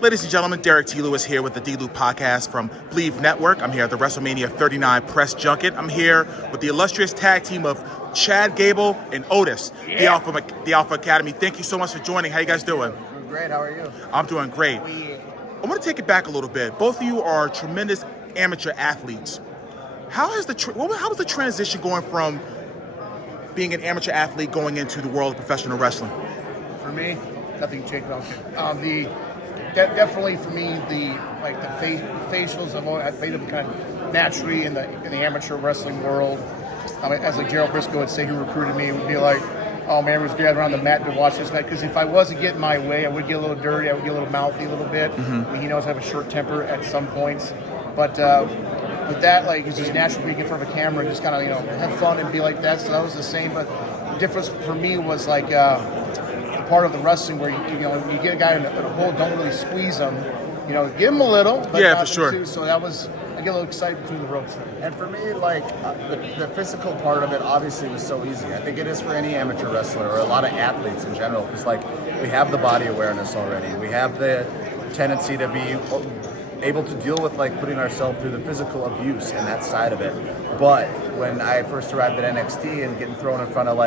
Ladies and gentlemen, Derrick T. Lewis here with the D-Loop podcast from Believe Network. I'm here at the WrestleMania 39 press junket. I'm here with the illustrious tag team of Chad, Gable, and Otis, the Alpha Academy. Thank you so much for joining. How you guys doing? Doing great. How are you? I'm doing great. I want to take it back a little bit. Both of you are tremendous amateur athletes. How was the transition going from being an amateur athlete going into the world of professional wrestling? For me, nothing changed. Definitely for me, the facials I've made them kind of naturally in the amateur wrestling world. As like Gerald Briscoe would say, who recruited me, would be like, "Oh man, we was grabbing around the mat to watch this match." Because if I wasn't getting my way, I would get a little dirty. I would get a little mouthy a little bit. Mm-hmm. I mean, he knows I have a short temper at some points, but with that, it's just natural for you to get in front of a camera and just kind of have fun and be like that. So that was the same, but the difference for me was part of the wrestling where you get a guy in a hole, don't really squeeze him, give him a little, but yeah, not for sure. Too. So I get a little excited between the ropes. And for me, the physical part of it obviously was so easy. I think it is for any amateur wrestler or a lot of athletes in general, because we have the body awareness already. We have the tendency to be able to deal with putting ourselves through the physical abuse and that side of it. But when I first arrived at NXT and getting thrown in front of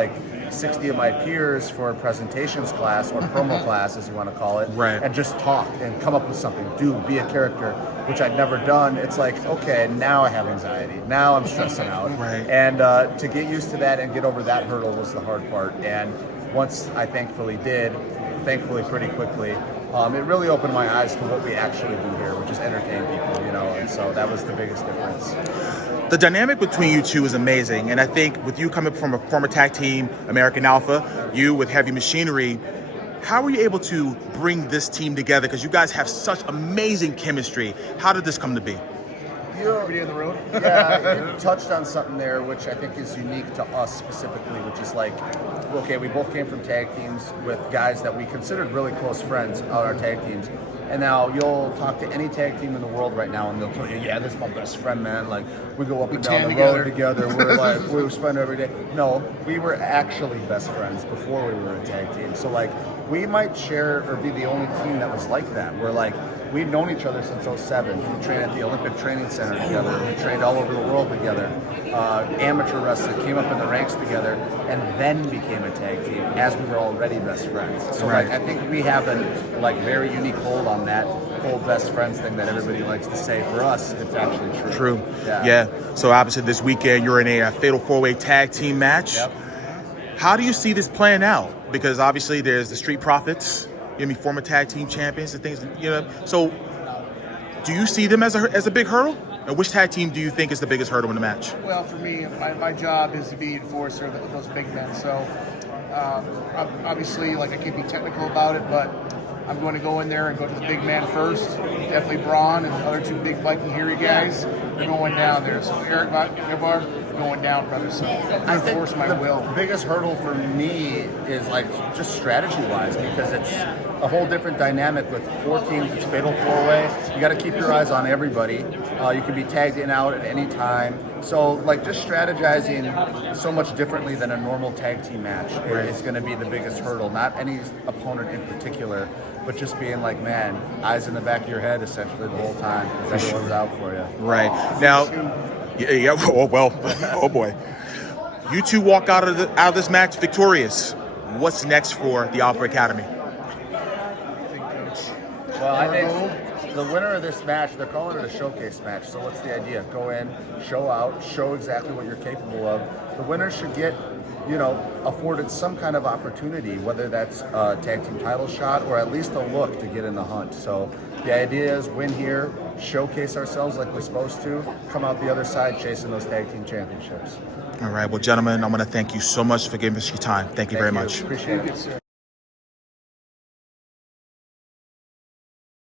60 of my peers for a presentations class or promo class, as you want to call it, right, and just talk and come up with something, be a character, which I'd never done. It's okay, now I have anxiety. Now I'm stressing out. Right. And to get used to that and get over that hurdle was the hard part. And once I thankfully pretty quickly, it really opened my eyes to what we actually do here, which is entertain people, and so that was the biggest difference. The dynamic between you two is amazing, and I think with you coming from a former tag team, American Alpha, you with Heavy Machinery, how were you able to bring this team together? Because you guys have such amazing chemistry. How did this come to be? You're already in the room. Yeah, you touched on something there, which I think is unique to us specifically, which is okay, we both came from tag teams with guys that we considered really close friends on our tag teams. And now you'll talk to any tag team in the world right now, and they'll tell you, "Yeah, this is my best friend, man. We go up and down the road together. We're we spend every day." No, we were actually best friends before we were a tag team. So we might share or be the only team that was like that. We're we'd known each other since '07. We trained at the Olympic Training Center together. We trained all over the world together. Amateur wrestling, came up in the ranks together, and then became a tag team as we were already best friends. So right. I think we have a very unique hold on that whole best friends thing that everybody likes to say. For us, it's actually true. True. Yeah. So obviously this weekend you're in a fatal 4-way tag team match. Yep. How do you see this playing out? Because obviously there's the Street Profits, former tag team champions and things, So do you see them as a big hurdle? And which tag team do you think is the biggest hurdle in the match? Well, for me, my job is to be enforcer of those big men. So obviously, I can't be technical about it, but I'm going to go in there and go to the big man first. Definitely Braun and the other two big Viking hairy guys. They're going down there. So Eric going down, brother. So I enforce my will. The biggest hurdle for me is just strategy-wise, because it's a whole different dynamic with 4 teams. It's fatal 4-way. You got to keep your eyes on everybody. You can be tagged in out at any time. So just strategizing so much differently than a normal tag team match is going to be the biggest hurdle. Not any opponent in particular, but just being man, eyes in the back of your head essentially the whole time, because everyone's out for you. Right. Now, yeah. Oh boy. You two walk out of this match victorious. What's next for the Alpha Academy? Well, I think the winner of this match, they're calling it a showcase match. So what's the idea? Go in, show out, show exactly what you're capable of. The winner should get, afforded some kind of opportunity, whether that's a tag team title shot or at least a look to get in the hunt. So the idea is win here, showcase ourselves like we're supposed to, come out the other side chasing those tag team championships. All right. Well, gentlemen, I want to thank you so much for giving us your time. Thank you very much. Appreciate it.